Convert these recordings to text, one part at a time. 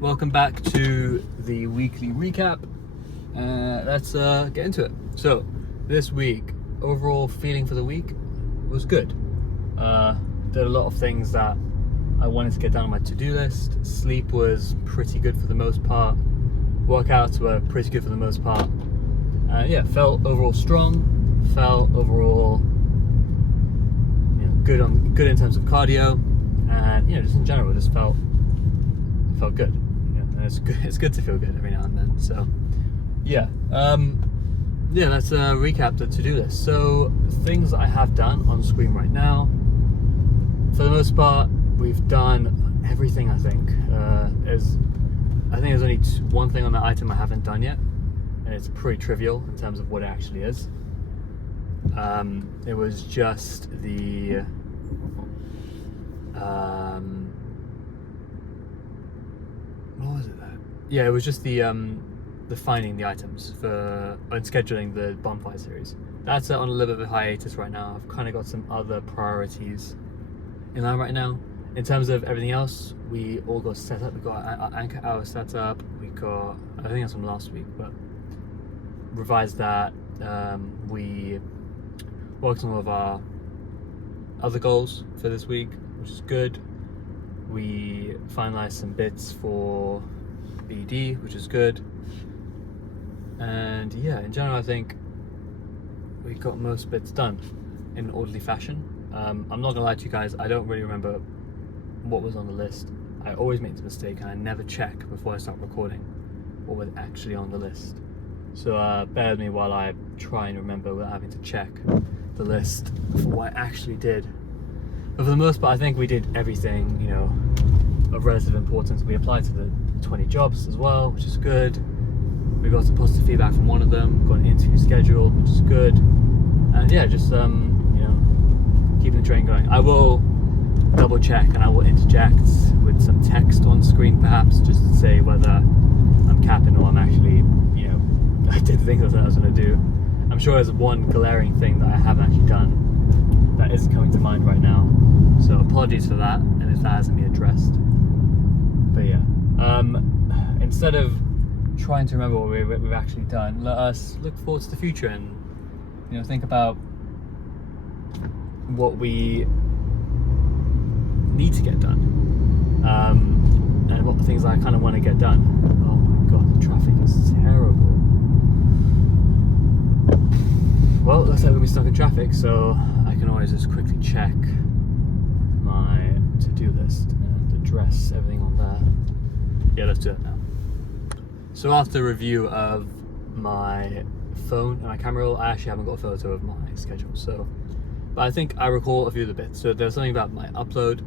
welcome back to the weekly recap. Let's get into it. So, this week, overall feeling for the week was good. Did a lot of things that I wanted to get down on my to-do list. Sleep was pretty good for the most part. Workouts were pretty good for the most part. Yeah, felt overall strong. Felt overall, good in terms of cardio, and just in general, just felt good. And it's good. It's good to feel good every now and then. So, let's recap the to-do list. So, things that I have done on screen right now. For the most part, we've done everything. I think there's only one thing on that item I haven't done yet, and it's pretty trivial in terms of what it actually is. It was just the what was it? Yeah, it was just the finding the items and scheduling the bonfire series. That's on a little bit of a hiatus right now. I've kind of got some other priorities in line right now. In terms of everything else, we all got set up. We got our anchor hour set up. We got, I think that's from last week, but revised that. We worked on all of our other goals for this week, which is good. We finalized some bits for BD, which is good. And yeah, in general, I think we got most bits done in an orderly fashion. I'm not gonna lie to you guys, I don't really remember what was on the list. I always make the mistake and I never check before I start recording what was actually on the list. So bear with me while I try and remember without having to check the list for what I actually did. But for the most part, I think we did everything, of relative importance. We applied to the 20 jobs as well, which is good. We got some positive feedback from one of them, got an interview scheduled, which is good. And yeah, just keeping the train going. I will double check and I will interject with some text on screen perhaps, just to say whether I'm capping or I'm actually, I did the things I said I was going to do. I'm sure there's one glaring thing that I haven't actually done that isn't coming to mind right now. So apologies for that, and if that hasn't been addressed. But yeah, instead of trying to remember what we've actually done, let us look forward to the future and think about what we need to get done, and what the things I kind of want to get done. Oh my god, the traffic is terrible. Well, it looks like we're going to be stuck in traffic, so I can always just quickly check my to-do list and address everything on there. Yeah, let's do it now. So after review of my phone and my camera roll, I actually haven't got a photo of my schedule, but I think I recall a few of the bits. So there's something about my upload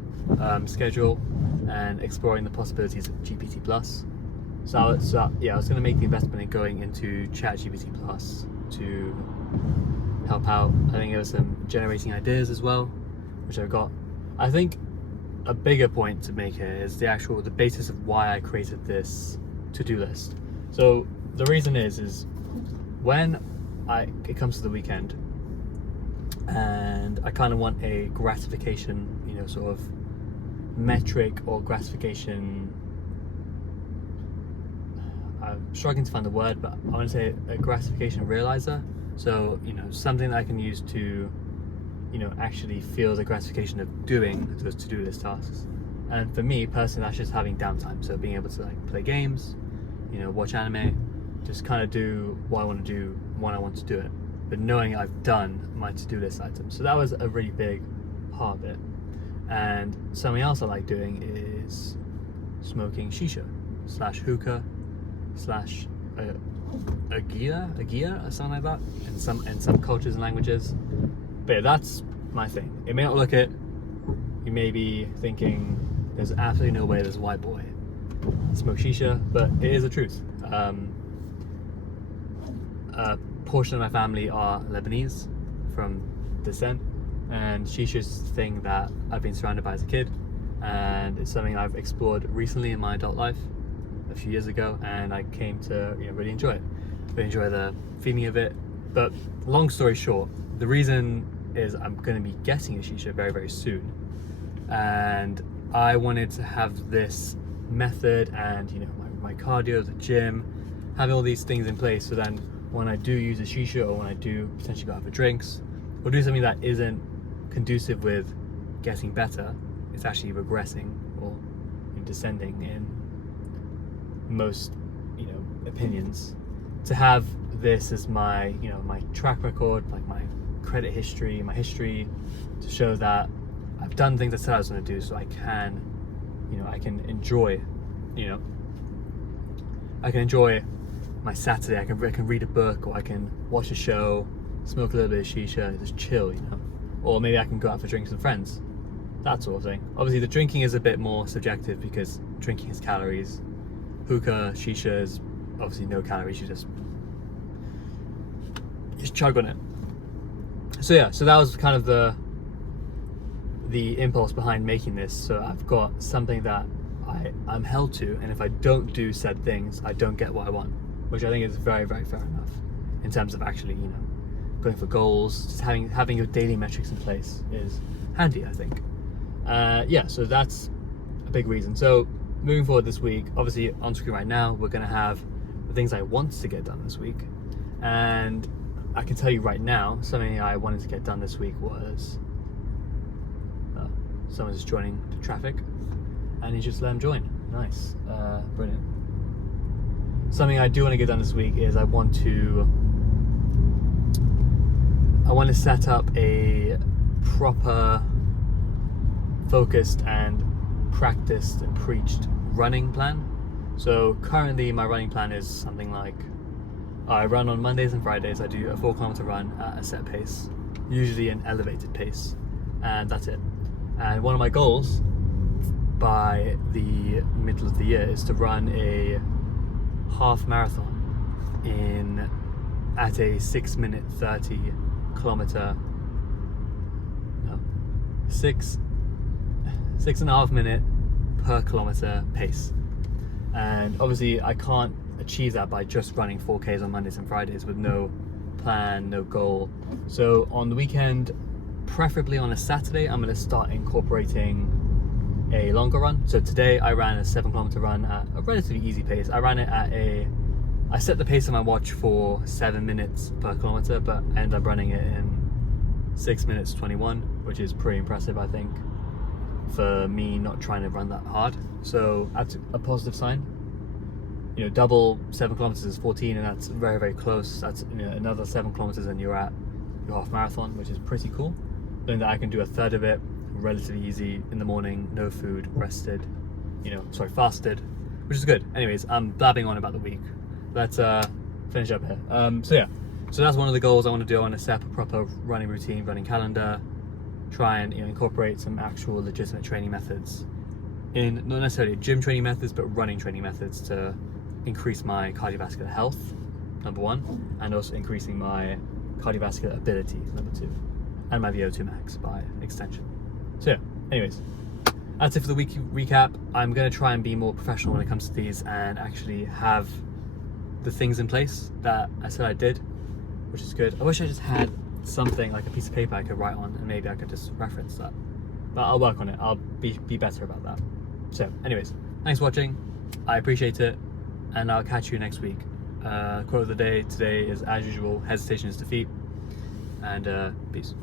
schedule and exploring the possibilities of GPT Plus. So I was going to make the investment in going into ChatGPT Plus to help out. I think there was some generating ideas as well, which I've got. I think a bigger point to make here is the basis of why I created this to-do list. So the reason is when it comes to the weekend and I kind of want a gratification, sort of metric or gratification. I'm struggling to find the word, but I want to say a gratification realizer. So, something that I can use to, actually feel the gratification of doing those to-do list tasks. And for me personally, that's just having downtime. So being able to play games, watch anime, just kind of do what I want to do when I want to do it, but knowing I've done my to-do list items. So that was a really big part of it. And something else I like doing is smoking shisha / hookah / agia or something like that in some cultures and languages. But yeah, that's my thing. It may not look it. You may be thinking there's absolutely no way this white boy smoke shisha, but it is the truth. A portion of my family are Lebanese from descent, and shisha is the thing that I've been surrounded by as a kid, and it's something I've explored recently in my adult life a few years ago, and I came to really enjoy it. Really enjoy the feeling of it. But long story short, the reason is I'm going to be getting a shisha very, very soon, and I wanted to have this method and, you know, my cardio, the gym, having all these things in place, so then when I do use a shisha or when I do potentially go out for drinks or do something that isn't conducive with getting better, it's actually regressing or descending in most, you know, opinions. To have this as my, you know, my track record, like my credit history, my history, to show that I've done things I said I was going to do, so I can, you know, I can enjoy, you know, I can enjoy my Saturday. I can read a book, or I can watch a show, smoke a little bit of shisha, just chill, you know, or maybe I can go out for drinks with friends, that sort of thing. Obviously the drinking is a bit more subjective because drinking has calories. Hookah, shisha is obviously no calories, you just chug on it. So yeah, so that was kind of the impulse behind making this. So I've got something that I'm held to, and if I don't do said things, I don't get what I want, which I think is very, very fair enough in terms of actually, you know, going for goals. Just having your daily metrics in place is handy, I think. Yeah, so that's a big reason. So moving forward this week, obviously on screen right now, we're going to have the things I want to get done this week. And I can tell you right now, something I wanted to get done this week was, someone's just joining the traffic, and you just let them join. Nice, brilliant. Something I do want to get done this week is I want to set up a proper, focused and practiced and preached running plan. So currently my running plan is something like, I run on Mondays and Fridays. I do a 4 kilometer run at a set pace, usually an elevated pace, and that's it. And one of my goals by the middle of the year is to run a half marathon at a 6 minute 30 kilometer, no, 6.5 minute per kilometer pace. And obviously I can't achieve that by just running 4Ks on Mondays and Fridays with no plan, no goal. So on the weekend, preferably on a Saturday, I'm going to start incorporating a longer run. So today I ran a 7 kilometer run at a relatively easy pace. I ran it I set the pace on my watch for 7 minutes per kilometer, but I ended up running it in 6 minutes 21, which is pretty impressive, I think, for me not trying to run that hard. So that's a positive sign. You know, double 7 kilometers is 14, and that's very, very close. That's, you know, another 7 kilometers and you're at your half marathon, which is pretty cool. Then that I can do a third of it relatively easy in the morning, no food, rested, fasted, which is good. Anyways, I'm blabbing on about the week. Let's finish up here. So yeah, so that's one of the goals I want to do. I want to set up a proper running routine, running calendar, try and, you know, incorporate some actual legitimate training methods in, not necessarily gym training methods, but running training methods to increase my cardiovascular health, number one, and also increasing my cardiovascular ability, number two, and my VO2 max by extension. So yeah, anyways, that's it for the week recap. I'm going to try and be more professional when it comes to these and actually have the things in place that I said I did, which is good. I wish I just had something like a piece of paper I could write on, and maybe I could just reference that, but I'll work on it. I'll be better about that. So anyways, thanks for watching. I appreciate it, and I'll catch you next week. Quote of the day today is, as usual, hesitation is defeat, and peace.